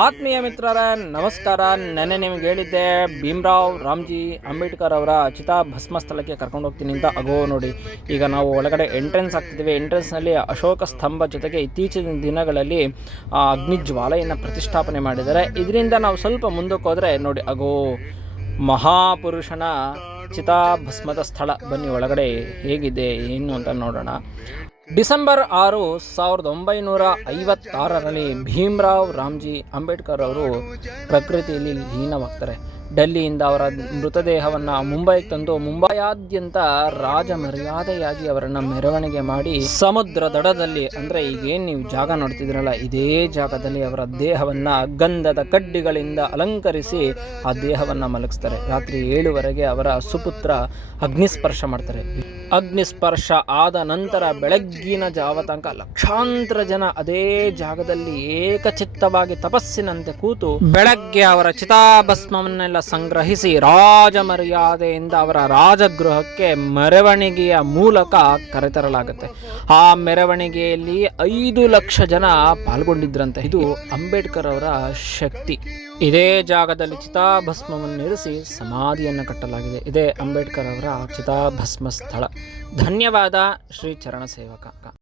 ಆತ್ಮೀಯ ಮಿತ್ರರೇ ನಮಸ್ಕಾರ. ನೆನ್ನೆ ನಿಮ್ಗೆ ಹೇಳಿದ್ದೆ ಭೀಮರಾವ್ ರಾಮ್ಜಿ ಅಂಬೇಡ್ಕರ್ ಅವರ ಚಿತಾಭಸ್ಮ ಸ್ಥಳಕ್ಕೆ ಕರ್ಕೊಂಡು ಹೋಗ್ತೀನಿ ಅಂತ. ಅಗೋ ನೋಡಿ, ಈಗ ನಾವು ಒಳಗಡೆ ಎಂಟ್ರೆನ್ಸ್ ಆಗ್ತಿದ್ದೀವಿ. ಎಂಟ್ರೆನ್ಸ್ನಲ್ಲಿ ಅಶೋಕ ಸ್ತಂಭ ಜೊತೆಗೆ ಇತ್ತೀಚಿನ ದಿನಗಳಲ್ಲಿ ಅಗ್ನಿ ಜ್ವಾಲೆಯನ್ನು ಪ್ರತಿಷ್ಠಾಪನೆ ಮಾಡಿದ್ದಾರೆ. ಇದರಿಂದ ನಾವು ಸ್ವಲ್ಪ ಮುಂದಕ್ಕೆ ಹೋದರೆ ನೋಡಿ, ಅಗೋ ಮಹಾಪುರುಷನ ಚಿತಾಭಸ್ಮದ ಸ್ಥಳ. ಬನ್ನಿ ಒಳಗಡೆ ಹೇಗಿದೆ ಏನು ಅಂತ ನೋಡೋಣ. ಡಿಸೆಂಬರ್ 6, 1956ರಲ್ಲಿ ಭೀಮರಾವ್ ರಾಮ್ಜಿ ಅಂಬೇಡ್ಕರ್ ಅವರು ಪ್ರಕೃತಿಯಲ್ಲಿ ಲೀನವಾಗ್ತಾರೆ. ಡೆಲ್ಲಿಯಿಂದ ಅವರ ಮೃತದೇಹವನ್ನು ಮುಂಬೈಗೆ ತಂದು ಮುಂಬೈಯಾದ್ಯಂತ ರಾಜ ಮರ್ಯಾದೆಯಾಗಿ ಅವರನ್ನು ಮೆರವಣಿಗೆ ಮಾಡಿ ಸಮುದ್ರ ದಡದಲ್ಲಿ, ಅಂದರೆ ಈಗೇನು ನೀವು ಜಾಗ ನೋಡ್ತಿದ್ರಲ್ಲ, ಇದೇ ಜಾಗದಲ್ಲಿ ಅವರ ದೇಹವನ್ನು ಗಂಧದ ಕಡ್ಡಿಗಳಿಂದ ಅಲಂಕರಿಸಿ ಆ ದೇಹವನ್ನು ಮಲಗಿಸ್ತಾರೆ. ರಾತ್ರಿ 7ವರೆಗೆ ಅವರ ಸುಪುತ್ರ ಅಗ್ನಿಸ್ಪರ್ಶ ಮಾಡ್ತಾರೆ. ಅಗ್ನಿಸ್ಪರ್ಶ ಆದ ನಂತರ ಬೆಳಗ್ಗಿನ ಜಾವ ತನಕ ಲಕ್ಷಾಂತರ ಜನ ಅದೇ ಜಾಗದಲ್ಲಿ ಏಕಚಿತ್ತವಾಗಿ ತಪಸ್ಸಿನಂತೆ ಕೂತು ಬೆಳಗ್ಗೆ ಅವರ ಚಿತಾಭಸ್ಮವನ್ನೆಲ್ಲ ಸಂಗ್ರಹಿಸಿ ರಾಜ ಮರ್ಯಾದೆಯಿಂದ ಅವರ ರಾಜಗೃಹಕ್ಕೆ ಮೆರವಣಿಗೆಯ ಮೂಲಕ ಕರೆತರಲಾಗುತ್ತೆ. ಆ ಮೆರವಣಿಗೆಯಲ್ಲಿ 5 ಲಕ್ಷ ಜನ ಪಾಲ್ಗೊಂಡಿದ್ರಂತೆ. ಇದು ಅಂಬೇಡ್ಕರ್ ಅವರ ಶಕ್ತಿ. ಇದೇ ಜಾಗದಲ್ಲಿ ಚಿತಾಭಸ್ಮವನ್ನು ಇರಿಸಿ ಸಮಾಧಿಯನ್ನು ಕಟ್ಟಲಾಗಿದೆ. ಇದೇ ಅಂಬೇಡ್ಕರ್ ಅವರ ಚಿತಾಭಸ್ಮ ಸ್ಥಳ. ಧನ್ಯವಾದ. ಶ್ರೀ ಚರಣ ಸೇವಕ.